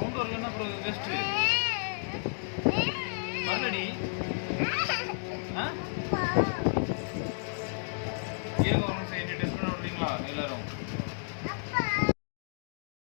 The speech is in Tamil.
சவுண்ட் வரலன்னா அப்புறம் வேஸ்ட்டு வரலடி. ஆ இருங்க ஒரு நிமிஷம், என்ன டெஸ்ட் பண்ண விடுறீங்களா? இல்லை